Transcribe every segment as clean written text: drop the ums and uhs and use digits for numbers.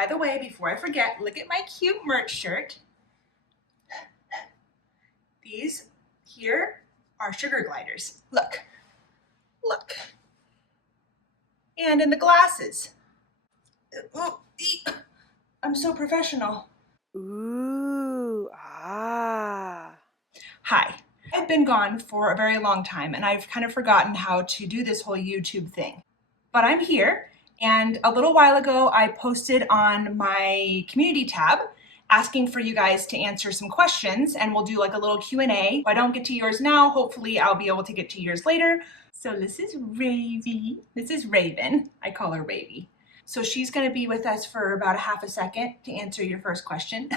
by the way, before I forget, look at my cute merch shirt. These here are sugar gliders. Look, look. And in the glasses. Oh, I'm so professional. Ooh, ah. Hi, I've been gone for a very long time and I've kind of forgotten how to do this whole YouTube thing. But I'm here, and a little while ago I posted on my community tab asking for you guys to answer some questions, and we'll do like a little Q&A. If I don't get to yours now, hopefully I'll be able to get to yours later. So this is Ravy. This is Raven. I call her Ravy. So she's gonna be with us for about a half a second to answer your first question.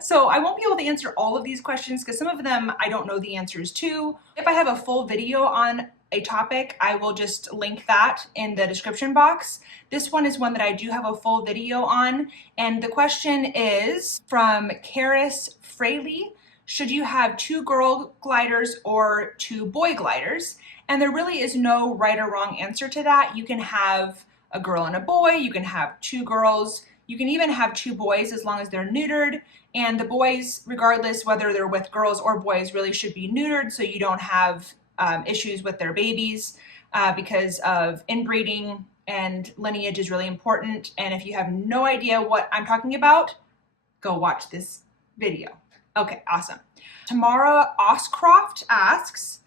So I won't be able to answer all of these questions because some of them I don't know the answers to. If I have a full video on a topic, I will just link that in the description box. This one is one that I do have a full video on, and the question is from Karis Fraley. Should you have 2 girl gliders or 2 boy gliders? And there really is no right or wrong answer to that. You can have a girl and a boy, you can have 2 girls, you can even have 2 boys as long as they're neutered. And the boys, regardless whether they're with girls or boys, really should be neutered so you don't have issues with their babies because of inbreeding, and lineage is really important. And if you have no idea what I'm talking about, go watch this video. Okay, awesome. Tamara Oscroft asks,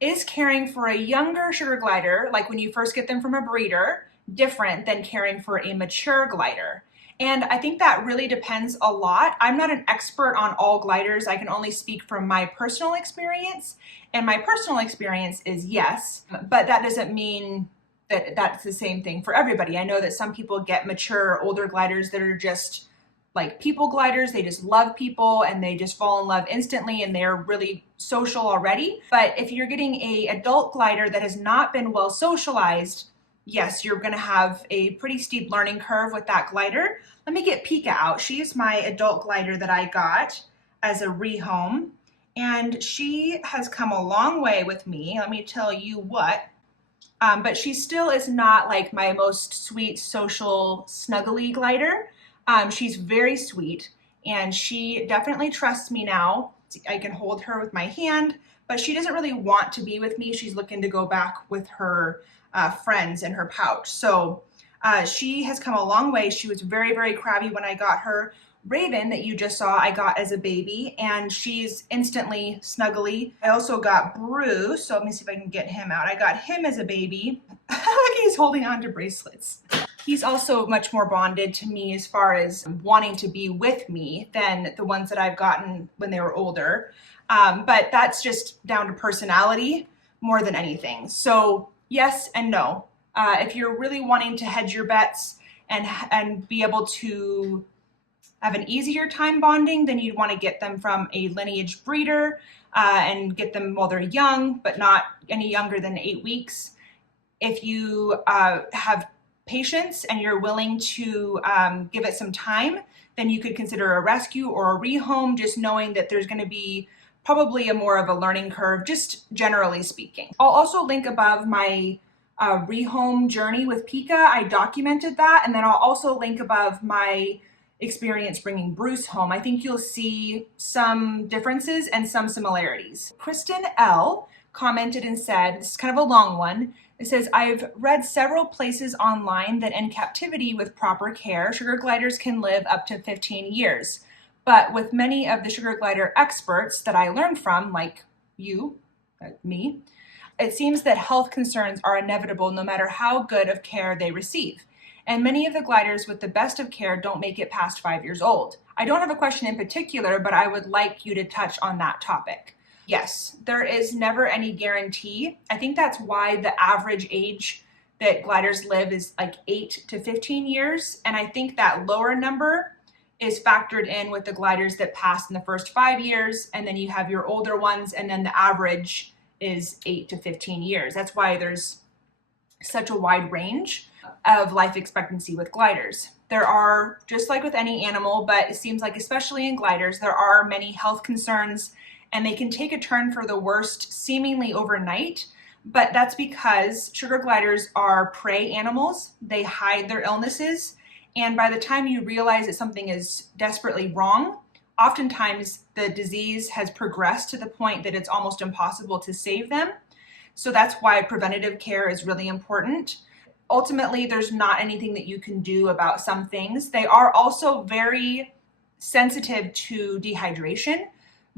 is caring for a younger sugar glider, like when you first get them from a breeder, different than caring for a mature glider? And I think that really depends a lot. I'm not an expert on all gliders. I can only speak from my personal experience. And my personal experience is yes, but that doesn't mean that that's the same thing for everybody. I know that some people get mature, older gliders that are just like people gliders. They just love people and they just fall in love instantly and they're really social already. But if you're getting an adult glider that has not been well socialized, yes, you're gonna have a pretty steep learning curve with that glider. Let me get Pika out. She's my adult glider that I got as a rehome, and she has come a long way with me. Let me tell you what. But she still is not like my most sweet, social, snuggly glider. She's very sweet, and she definitely trusts me now. I can hold her with my hand, but she doesn't really want to be with me. She's looking to go back with her friends in her pouch. So she has come a long way. She was very, very crabby when I got her. Raven, that you just saw, I got as a baby, and she's instantly snuggly. I also got Bruce, so let me see if I can get him out. I got him as a baby. Look, he's holding on to bracelets. He's also much more bonded to me as far as wanting to be with me than the ones that I've gotten when they were older. But that's just down to personality more than anything. So yes and no. If you're really wanting to hedge your bets and be able to have an easier time bonding, then you'd want to get them from a lineage breeder and get them while they're young, but not any younger than 8 weeks. If you have patience and you're willing to give it some time, then you could consider a rescue or a rehome, just knowing that there's going to be probably a more of a learning curve, just generally speaking. I'll also link above my rehome journey with Pika. I documented that, and then I'll also link above my experience bringing Bruce home. I think you'll see some differences and some similarities. Kristen L commented and said, this is kind of a long one. It says, I've read several places online that in captivity with proper care, sugar gliders can live up to 15 years. But with many of the sugar glider experts that I learned from, like you, me, it seems that health concerns are inevitable no matter how good of care they receive. And many of the gliders with the best of care don't make it past 5 years old. I don't have a question in particular, but I would like you to touch on that topic. Yes, there is never any guarantee. I think that's why the average age that gliders live is like 8 to 15 years. And I think that lower number is factored in with the gliders that pass in the first 5 years. And then you have your older ones, and then the average is 8 to 15 years. That's why there's such a wide range of life expectancy with gliders. There are, just like with any animal, but it seems like especially in gliders, there are many health concerns, and they can take a turn for the worst seemingly overnight. But that's because sugar gliders are prey animals. They hide their illnesses, And by the time you realize that something is desperately wrong, oftentimes the disease has progressed to the point that it's almost impossible to save them. So that's why preventative care is really important. Ultimately, there's not anything that you can do about some things. They are also very sensitive to dehydration.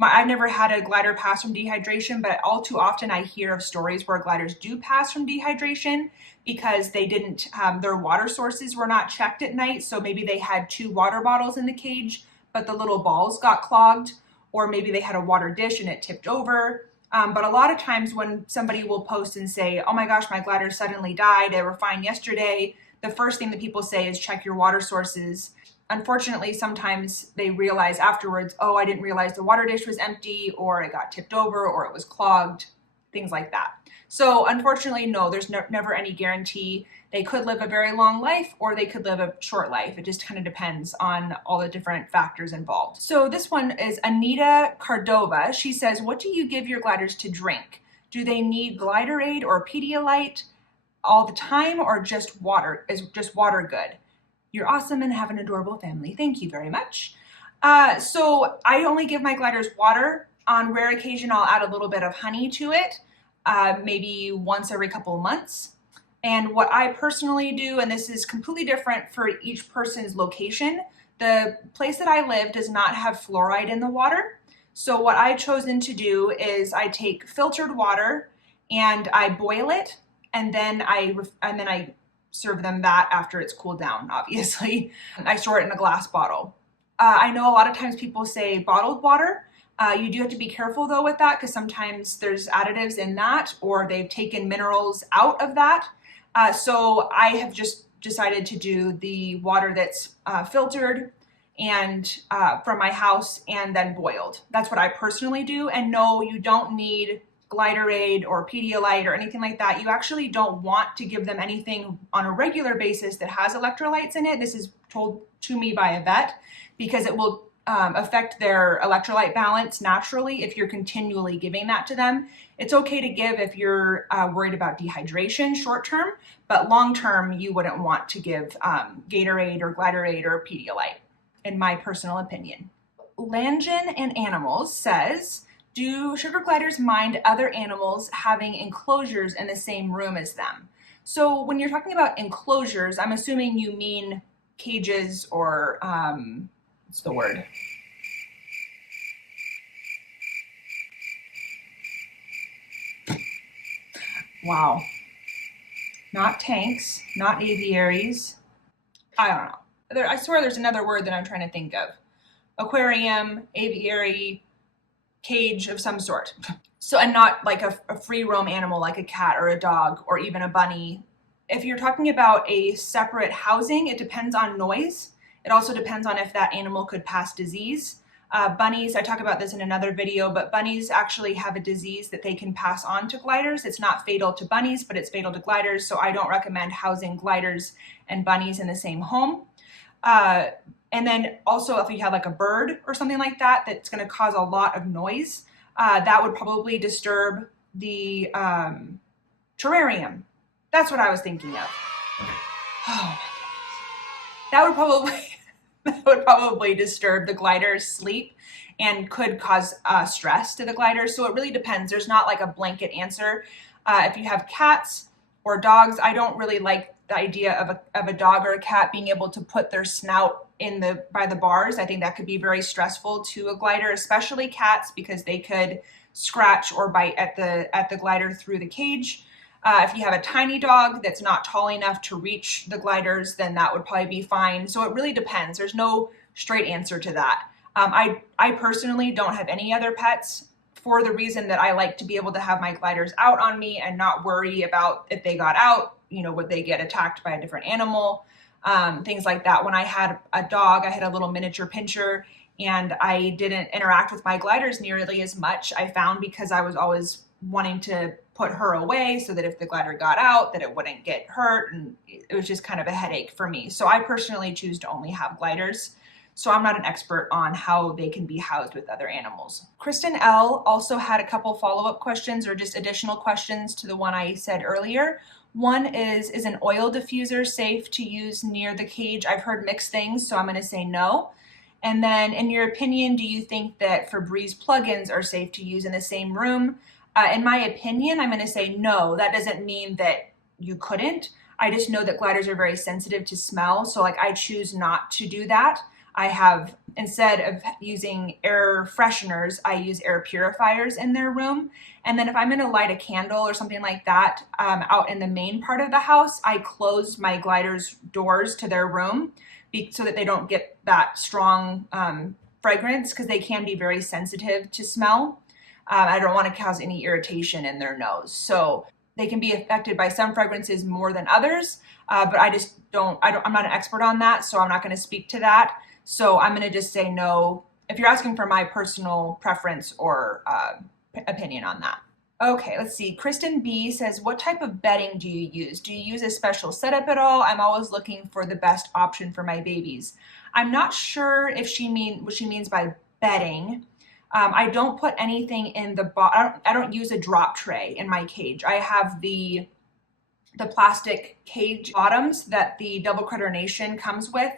I've never had a glider pass from dehydration, but all too often I hear of stories where gliders do pass from dehydration because they didn't, their water sources were not checked at night. So maybe they had 2 water bottles in the cage, but the little balls got clogged, or maybe they had a water dish and it tipped over. But a lot of times when somebody will post and say, oh my gosh, my glider suddenly died, they were fine yesterday, the first thing that people say is check your water sources. Unfortunately, sometimes they realize afterwards, oh, I didn't realize the water dish was empty, or it got tipped over, or it was clogged, things like that. So unfortunately, no, there's never any guarantee. They could live a very long life or they could live a short life. It just kind of depends on all the different factors involved. So this one is Anita Cardova. She says, what do you give your gliders to drink? Do they need gliderade or Pedialyte all the time, or just water? Is just water good? You're awesome and have an adorable family. Thank you very much. So I only give my gliders water. On rare occasion, I'll add a little bit of honey to it, maybe once every couple of months. And what I personally do, and this is completely different for each person's location, the place that I live does not have fluoride in the water. So what I've chosen to do is I take filtered water and I boil it, and then I serve them that after it's cooled down, obviously. I store it in a glass bottle. I know a lot of times people say bottled water. You do have to be careful though with that, because sometimes there's additives in that, or they've taken minerals out of that. So I have just decided to do the water that's filtered and from my house and then boiled. That's what I personally do. And no, you don't need gliderade or Pedialyte or anything like that. You actually don't want to give them anything on a regular basis that has electrolytes in it. This is told to me by a vet, because it will affect their electrolyte balance naturally if you're continually giving that to them. It's okay to give if you're worried about dehydration short term, but long term you wouldn't want to give Gatorade or gliderade or Pedialyte, in my personal opinion. Langen and Animals says, do sugar gliders mind other animals having enclosures in the same room as them? So when you're talking about enclosures, I'm assuming you mean cages or what's the word? Wow. Not tanks, not aviaries. I don't know. I swear there's another word that I'm trying to think of. Aquarium, aviary, cage of some sort. So, and not like a free roam animal like a cat or a dog or even a bunny. If you're talking about a separate housing, it depends on noise. It also depends on if that animal could pass disease. Bunnies, I talk about this in another video, but bunnies actually have a disease that they can pass on to gliders. It's not fatal to bunnies, but it's fatal to gliders. So I don't recommend housing gliders and bunnies in the same home. And then also if you have like a bird or something like that, that's going to cause a lot of noise, that would probably disturb the terrarium. That's what I was thinking of. Oh my goodness. That would probably disturb the glider's sleep and could cause stress to the glider. So it really depends. There's not like a blanket answer. If you have cats or dogs, I don't really like the idea of a dog or a cat being able to put their snout by the bars. I think that could be very stressful to a glider, especially cats, because they could scratch or bite at the glider through the cage. If you have a tiny dog that's not tall enough to reach the gliders, then that would probably be fine. So it really depends. There's no straight answer to that. I personally don't have any other pets for the reason that I like to be able to have my gliders out on me and not worry about if they got out, would they get attacked by a different animal, things like that. When I had a dog, I had a little miniature pinscher, and I didn't interact with my gliders nearly as much, I found, because I was always wanting to put her away so that if the glider got out, that it wouldn't get hurt, and it was just kind of a headache for me. So I personally choose to only have gliders. So I'm not an expert on how they can be housed with other animals. Kristen L. also had a couple follow-up questions or just additional questions to the one I said earlier. One is an oil diffuser safe to use near the cage? I've heard mixed things, so I'm going to say no. And then, in your opinion, do you think that Febreze plugins are safe to use in the same room? In my opinion, I'm going to say no. That doesn't mean that you couldn't. I just know that gliders are very sensitive to smell, so like I choose not to do that. I have, instead of using air fresheners, I use air purifiers in their room. And then if I'm gonna light a candle or something like that out in the main part of the house, I close my gliders' doors to their room so that they don't get that strong fragrance, because they can be very sensitive to smell. I don't want to cause any irritation in their nose. So they can be affected by some fragrances more than others, but I'm not an expert on that, so I'm not going to speak to that. So I'm going to just say no if you're asking for my personal preference or opinion on that. Okay, let's see. Kristen B says, what type of bedding do you use? Do you use a special setup at all? I'm always looking for the best option for my babies. I'm not sure if what she means by bedding. I don't put anything in the I don't use a drop tray in my cage. I have the plastic cage bottoms that the Double Critter Nation comes with,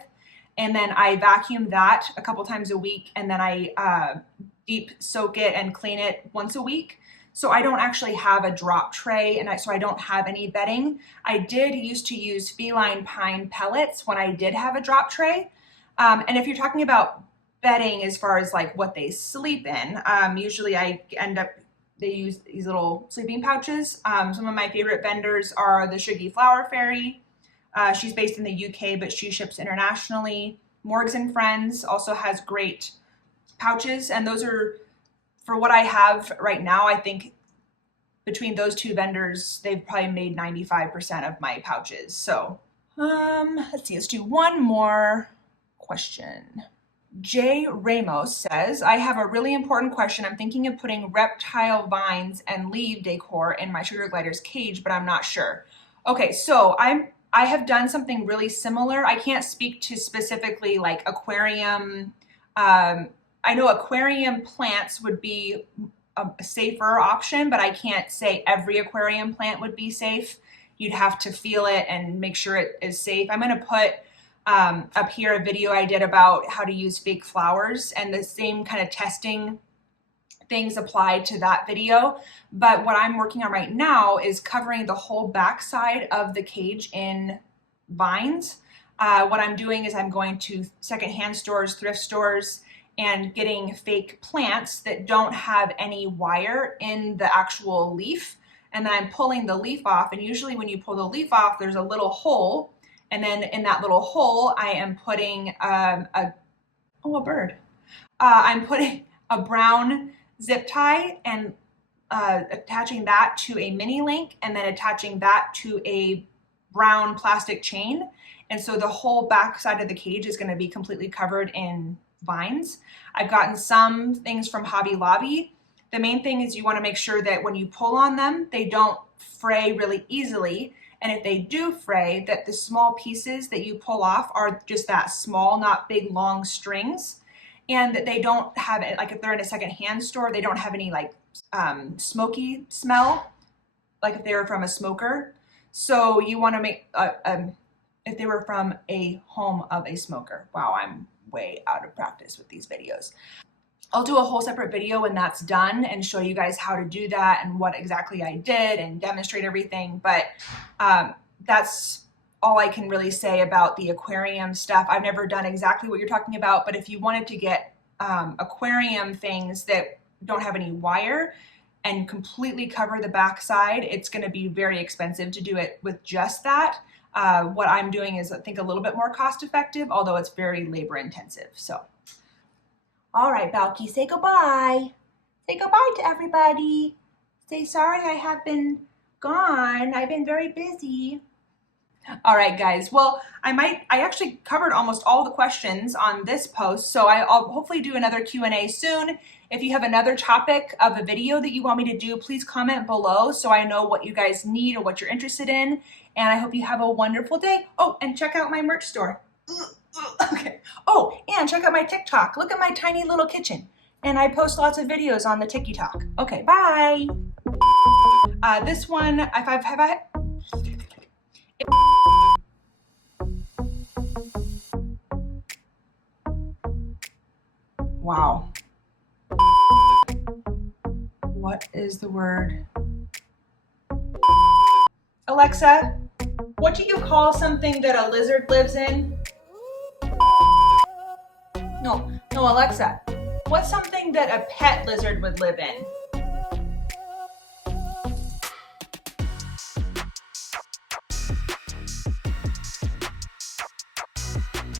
and then I vacuum that a couple times a week, and then I deep soak it and clean it once a week. So I don't actually have a drop tray, and so I don't have any bedding. I did used to use Feline Pine pellets when I did have a drop tray. And if you're talking about bedding as far as like what they sleep in, usually they use these little sleeping pouches. Some of my favorite vendors are the Shuggy Flower Fairy. She's based in the UK, but she ships internationally. Morgs and Friends also has great pouches, and those are, for what I have right now, I think between those two vendors, they've probably made 95% of my pouches. So let's see, let's do one more question. Jay Ramos says, I have a really important question. I'm thinking of putting reptile vines and leaf decor in my sugar glider's cage, but I'm not sure. Okay, so I have done something really similar. I can't speak to specifically like aquarium. I know aquarium plants would be a safer option, but I can't say every aquarium plant would be safe. You'd have to feel it and make sure it is safe. I'm going to put up here a video I did about how to use fake flowers, and the same kind of testing things apply to that video. But what I'm working on right now is covering the whole backside of the cage in vines. What I'm doing is I'm going to secondhand stores, thrift stores, and getting fake plants that don't have any wire in the actual leaf. And then I'm pulling the leaf off. And usually when you pull the leaf off, there's a little hole. And then in that little hole, I am putting a bird. I'm putting a brown zip tie and attaching that to a mini link, and then attaching that to a brown plastic chain. And so the whole back side of the cage is going to be completely covered in vines. I've gotten some things from Hobby Lobby. The main thing is you want to make sure that when you pull on them, they don't fray really easily. And if they do fray, that the small pieces that you pull off are just that small, not big, long strings. And that they don't have it, like if they're in a secondhand store, they don't have any like smoky smell, like if they were from a smoker. So you want to make, if they were from a home of a smoker. Wow, I'm way out of practice with these videos. I'll do a whole separate video when that's done and show you guys how to do that and what exactly I did and demonstrate everything. But that's all I can really say about the aquarium stuff. I've never done exactly what you're talking about, but if you wanted to get aquarium things that don't have any wire and completely cover the backside, it's going to be very expensive to do it with just that. What I'm doing is, I think, a little bit more cost effective, although it's very labor intensive. So, all right, Balky, say goodbye. Say goodbye to everybody. Say sorry I have been gone. I've been very busy. All right, guys. Well, I actually covered almost all the questions on this post, so I'll hopefully do another Q&A soon. If you have another topic of a video that you want me to do, please comment below so I know what you guys need or what you're interested in. And I hope you have a wonderful day. Oh, and check out my merch store. Okay. Oh, and check out my TikTok. Look at my tiny little kitchen. And I post lots of videos on the TikTok. Okay, bye. This one, wow. What is the word? Alexa, what do you call something that a lizard lives in? No, Alexa. What's something that a pet lizard would live in?